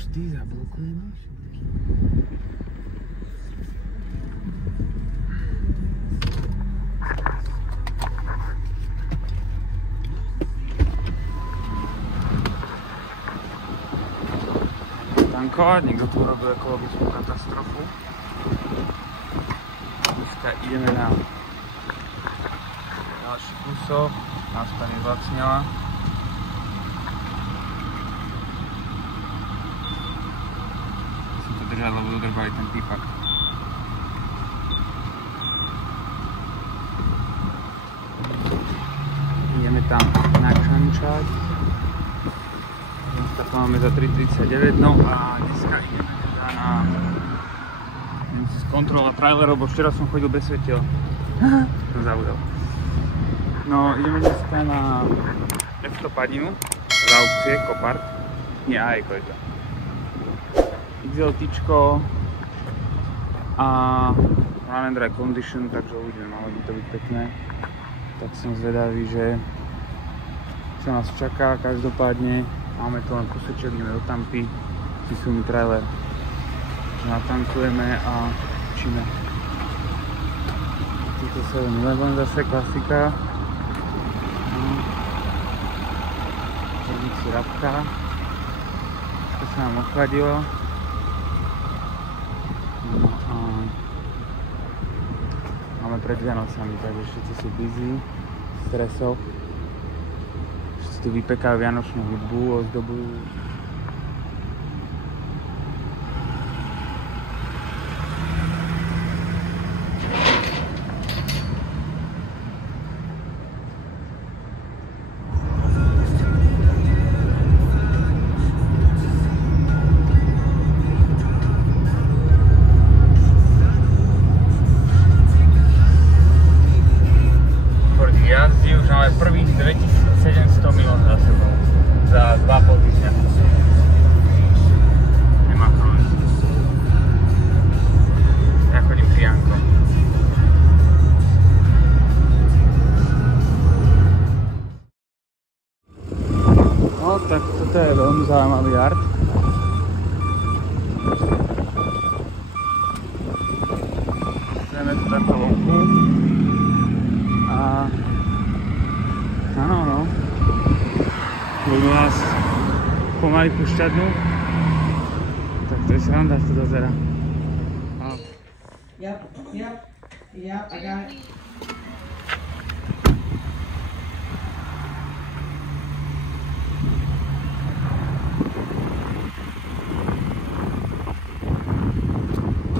vždy zablokujeme všetky. Tankovať, niekto tu robil ekologickú katastrofu. Dneska ideme na ďalší kúsok, nás pani zlacnila. Musím to držať, lebo dodrbali ten pípak. Ideme tam načančať. Máme za 3,39, no a dneska ideme teda na kontrola trailerov, bo včera som chodil bez svetiel. Som zabudol. No, ideme dneska na F-150 z aukcie Copart. Nie, AEko je to. XLTčko a run and dry condition, takže uvidíme, malo by to byť pekné. Tak som zvedavý, že čo nás čaká, každopádne. Máme tu len kuseček, ideme do Tampy, vysunú trailer. Natankujeme a učíme. Tuto 7-Eleven zase, klasika. Černíci rabka. To sa nám ochladilo. No a máme pred Vianocami, takže všetci sú busy, stresov. Tu vypekajú vianočnú hudbu, ozdobujú. Jazdí už máme prvých 2700 mil za sebou. Za 2,5 týždňa. Nemá problém. Ja chodím priankom. No tak toto je veľmi zaujímavý art. Ideme tu takto vonku. A áno, no. Budú nás pomaly púšťať dnu. Tak to je sranda, to dozera. Yep, I got it.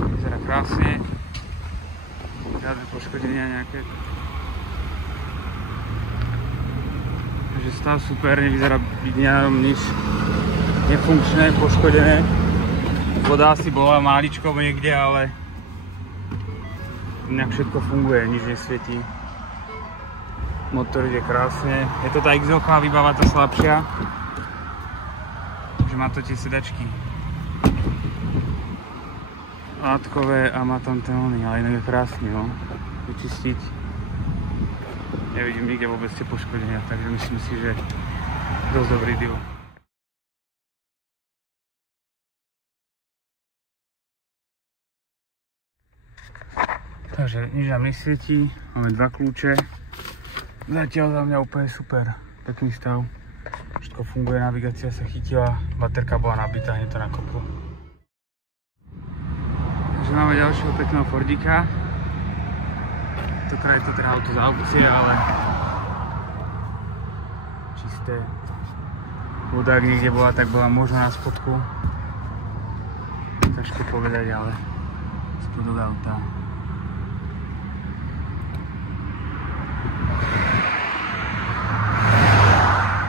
Vyzerá krásne. Žiadne poškodenia nejaké. Takže stav super, nevyzerá byť nič nefunkčné, poškodené. Voda asi bola máličko niekde, ale nejak všetko funguje, nič nesvietí. Motor ide krásne. Je to tá XL-ková výbava, tá slabšia. Takže má to tie sedačky látkové a má tam ten oný, ale inak je krásny, no. Vyčistiť. Nevidím nikde vôbec tie poškodenia, takže myslím si, že dosť dobrý deal. Takže nič nám nesvietí, máme 2 kľúče. Zatiaľ za mňa úplne super, pekný stav. Všetko funguje, navigácia sa chytila, baterka bola nabitá, hneď to nakoplo. Takže máme ďalšieho pekného Fordika. Tentokrát je to teda auto z aukcie, ale čisté. Voda, ak niekde bola, tak bola možno na spodku. Ťažko povedať, ale spodok auta.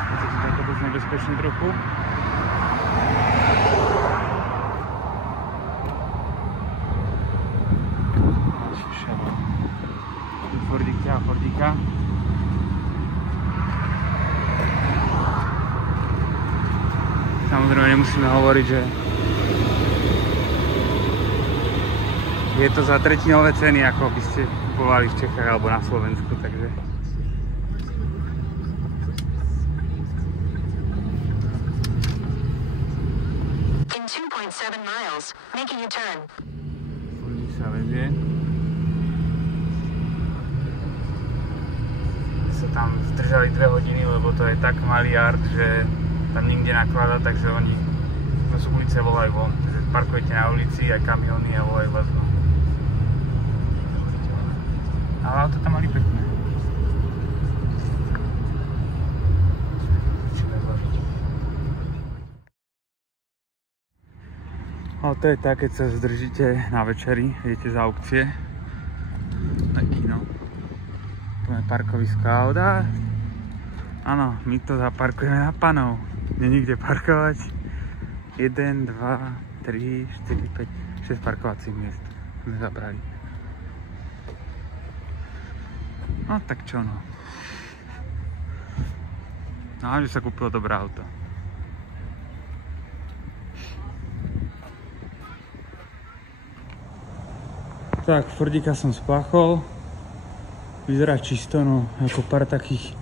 Je to tu tako dosť nebezpečné trochu. Fordika. Samozrejme nemusíme hovoriť, že je to za tretinové ceny, ako by ste kupovali v Čechách alebo na Slovensku, takže 7 miles, making a turn. Fordík sa vezie. Sa tam zdržali 2 hodiny, lebo to je tak malý yard, že tam nikde naklada, takže oni z ulice volajú von. Takže parkujete na ulici, aj kamióny a volajú vás von. Ale auto tam mali pekné. Ale to je tak, keď sa zdržíte na večeri, idete z aukcie. Taký no. Tu je parkovisko aut a áno, my to zaparkujeme na panov. Nie nikde parkovať. 1, 2, 3, 4, 5, 6 parkovacích miest sme zabrali. No tak čo no. No že sa kúpilo dobré auto. Tak, Fordíka som spláchol. Vyzerá čisto, no ako pár takých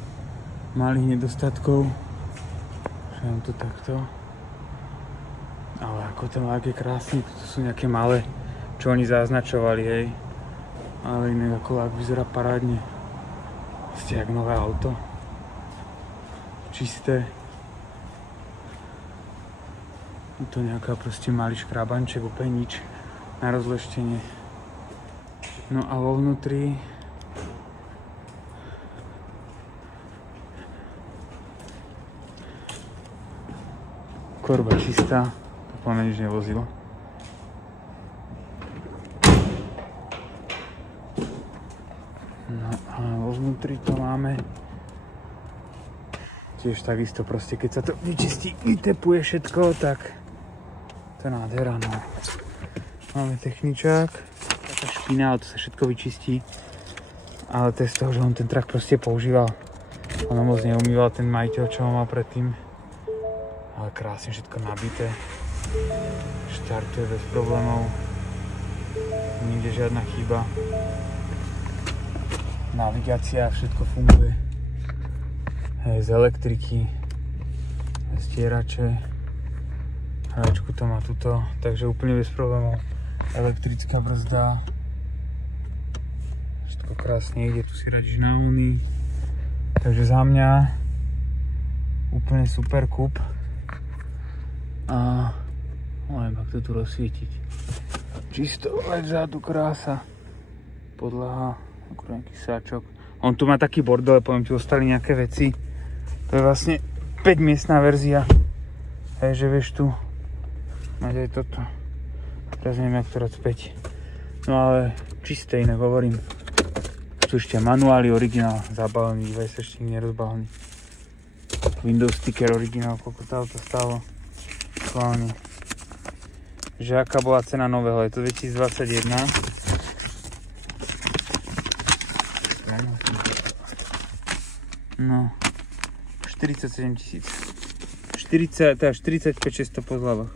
malých nedostatkov. Že mám to takto. Ale ako ten lák je krásny, to sú nejaké malé, čo oni zaznačovali, hej. Ale inak ako lák vyzerá parádne. Ste jak nové auto. Čisté. Je to nejaká proste malý škrabanček, úplne nič na rozleštenie. No a vo vnútri korba čistá, to plne nič nevozilo. No a vo vnútri to máme tiež takisto, proste keď sa to vyčistí, vytepuje všetko, tak to je nádhera, no. Máme techničák, taká špina, ale to sa všetko vyčistí, ale to je z toho, že on ten trakt proste používal. Ono moc neumýval ten majiteľ, čo ho mal predtým. Ale krásne všetko nabité. Štartuje bez problémov. Nikde žiadna chyba. Navigácia, všetko funguje. Hej, z elektriky. Stierače. Hračku to má tuto. Takže úplne bez problémov. Elektrická brzda. Všetko krásne ide. Tu si radíš na úny. Takže za mňa úplne super kúp. A neviem, ak to tu rozsvietiť. Čisto aj vzadu krása. Podlaha, akurát nejaký sáčok. On tu má taký bordel, poviem ti, ostali nejaké veci. To je vlastne 5-miestná verzia. Hej, že vieš tu mať aj toto. Teraz neviem, jak to rád späť. No ale čisté, inak hovorím. Tu ešte manuály, originál, zabalený, VS4 nerozbalený. Windows sticker originál, koľko to auto stálo. Aktuálne. Že aká bola cena nového, je to 2021. No, 47 000. 40, teda 45 600 po zľavách.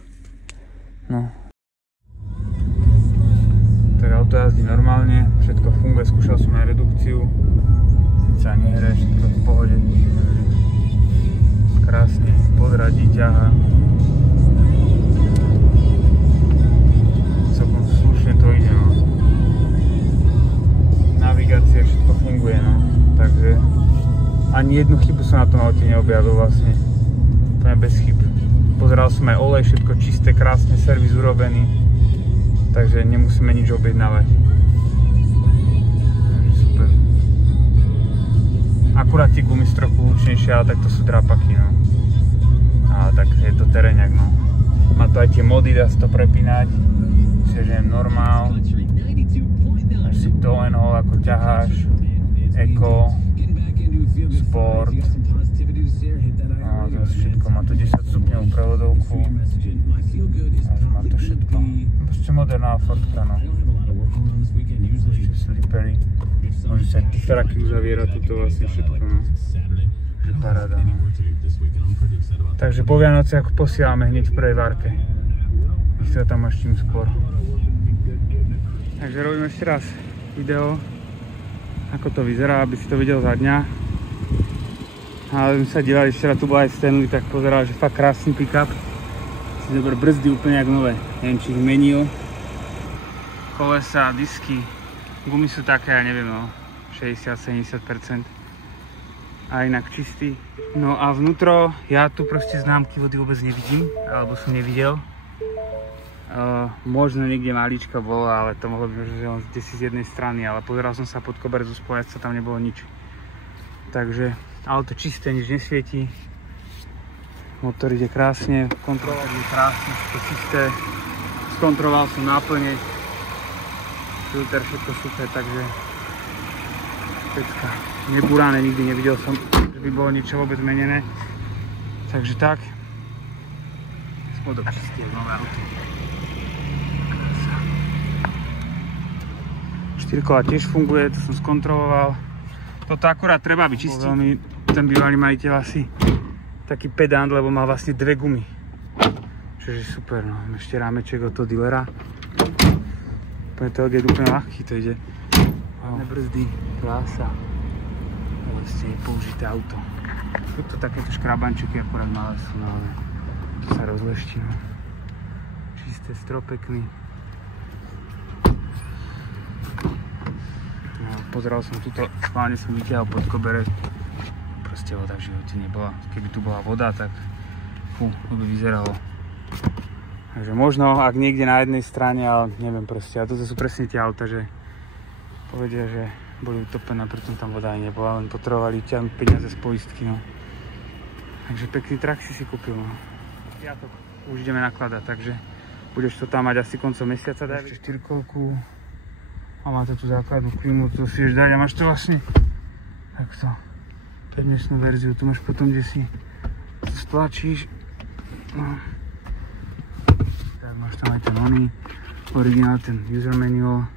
No. Tak auto jazdí normálne, všetko funguje, skúšal som aj redukciu. Sa nehre, všetko v pohode. Krásne, podradí, ťaha. Celkom slušne to ide, no. Navigácia, všetko funguje, no. Takže ani jednu chybu som na tom aute neobjavil vlastne. Úplne bez chyb. Pozeral som aj olej, všetko čisté, krásne, servis urobený. Takže nemusíme nič objednávať. Takže super. Akurát tie gumy sú trochu hlučnejšie, ale tak to sú drapaky, no. A tak je to teréňak, no. Má to aj tie mody, dá sa to prepínať. Čiže normál. Až si to len hol, ako ťaháš. Eko. Sport. No, to všetko. Má to 10 stupňovú prevodovku. Má to všetko. Proste moderná Fordka, no. Ešte slippery. Môže sa aj diferaky uzavierať, toto vlastne všetko, no. Paráda, no. Takže po Vianoce ako posielame hneď v prvej várke. Myslím, že tam máš čím skôr. Takže robím ešte raz video, ako to vyzerá, aby si to videl za dňa. Ale sme sa dívali, ešte raz tu bol aj Stanley, tak pozeral, že fakt krásny pick-up. Si zober brzdy úplne jak nové. Neviem, či ich menil. Kolesa, disky, gumy sú také, ja neviem, no, 60-70%. A inak čistý. No a vnútro, ja tu proste známky vody vôbec nevidím, alebo som nevidel. Možno niekde malička bola, ale to mohlo byť, že on z jednej strany, ale pozeral som sa pod koberec zo spojacca, tam nebolo nič. Takže auto čisté, nič nesvietí. Motor ide krásne, kontrola ide krásne, všetko čisté. Skontroloval som náplne. Filter, všetko super, takže pecka. Nebúrané, nikdy nevidel som, že by bolo niečo vôbec menené. Takže tak. Spodok čistý, nové auto. 4-kola tiež funguje, to som skontroloval. Toto akurát treba vyčistiť. Veľmi ten bývalý majiteľ asi taký pedant, lebo má vlastne dve gumy. Čiže super, no. Ešte rámeček od toho dealera. To je úplne ľahký, to ide. Nebrzdy, krása. Vlastne je použité auto. Toto takéto škrabančeky akurát malé sú, no ale to sa rozleští, no. Čisté strop pekný. No, pozeral som tuto, schválne som vytiahol pod koberec. Proste voda v živote nebola. Keby tu bola voda, tak to by vyzeralo. Takže možno, ak niekde na jednej strane, ale neviem proste. A toto sú presne tie auta, že povedia, že boli utopené, preto tam voda aj nebola, len potrebovali ťahnuť peniaze z poistky, no. Takže pekný Traxxi si kúpil, no. Ja to už ideme nakladať, takže budeš to tam mať asi koncom mesiaca, daj ešte 4-kolku. A máte tu základnú klímu, to si ješ dať a máš to vlastne takto pevnečnú verziu, tu máš potom, kde si to stlačíš, no. Tak máš tam aj ten oný, originál, ten user manual,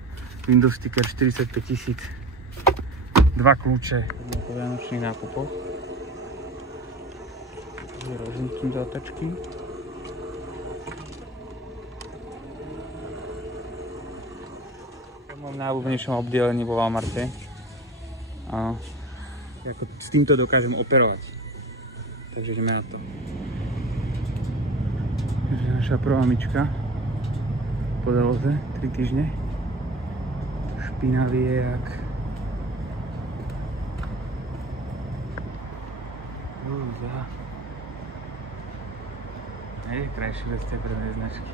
Windows sticker 45 000, 2 kľúče. Po vianočných nákupoch. Rozhodnutím zatačky. V mojom najobľúbenejšom oddelení vo Walmarte. A ako s týmto dokážem operovať. Takže ideme na to. Takže naša prvá myčka po dovoze, 3 týždne. Špinavý je jak... Hej, krajšie bez tej prvnej značky.